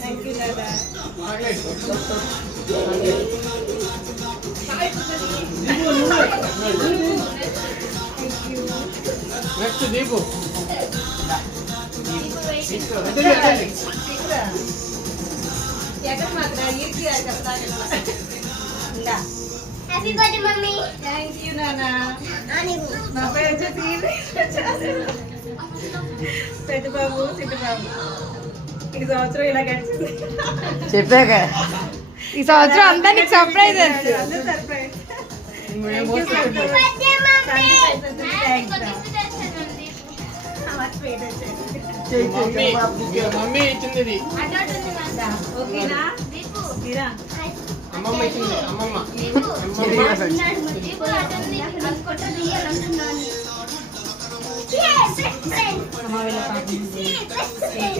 Thank you Dada. Next Deepu ఎక్కడ మాత్రం happy birthday mummy. Thank you నానా. నా పేరు వచ్చేసి పెద్ద బాబు చిన్న బాబు. ఈ సంవత్సరం ఇలా గడిచింది. చెప్పాక ఈ సంవత్సరం అంతా నీకు సర్ప్రైజ్. అందరూ సర్ప్రైజ్. Birthday mummy. మమ్మీ ఇచ్చింది ఇది. ఓకేనా తీరా. అమ్మమ్మ ఇచ్చింది. అమ్మమ్మ Yes, best friend. అమ్మ వీళ్ళ పాప. Best friend.